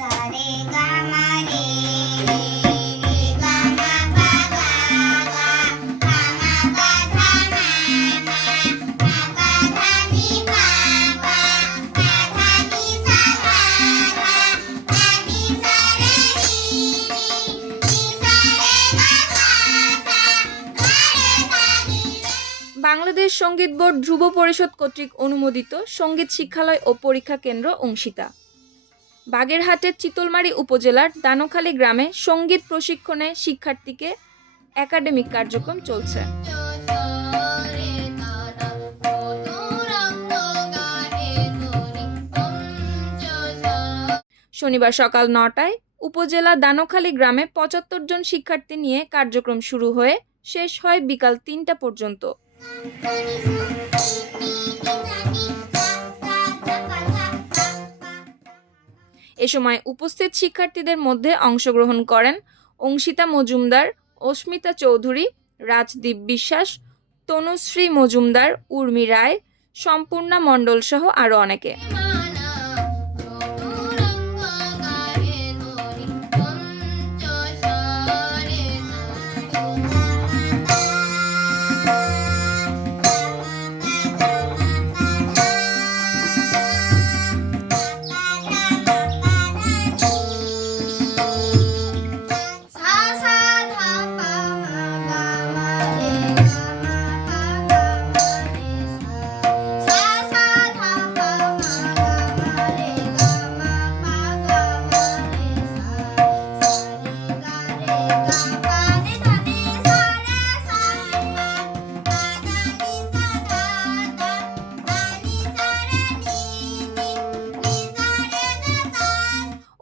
বাংলাদেশ সঙ্গীত বোর্ড ধ্রুব পরিষদ কর্তৃক অনুমোদিত সঙ্গীত শিক্ষালয় ও পরীক্ষা কেন্দ্র অংশিতা। বাগেরহাটের চিতলমারী উপজেলার দানোখালী গ্রামে সঙ্গীত প্রশিক্ষণে শিক্ষার্থীকে একাডেমিক কার্যক্রম চলছে। শনিবার সকাল ৯টায় উপজেলা দানোখালী গ্রামে ৭৫ জন শিক্ষার্থী নিয়ে কার্যক্রম শুরু হয়ে শেষ হয় বিকাল ৩টা পর্যন্ত। এ সময় উপস্থিত শিক্ষার্থীদের মধ্যে অংশগ্রহণ করেন অংশিতা মজুমদার, অস্মিতা চৌধুরী, রাজদীপ বিশ্বাস, তনুশ্রী মজুমদার, উর্মি রায়, সম্পূর্ণা মণ্ডল সহ আরও অনেকে।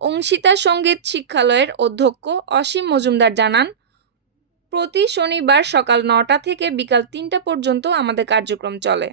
অংশিতা সঙ্গীত শিক্ষালয়ের অধ্যক্ষ অসীম মজুমদার জানান, প্রতি শনিবার সকাল ৯টা থেকে বিকাল ৩টা পর্যন্ত আমাদের কার্যক্রম চলে।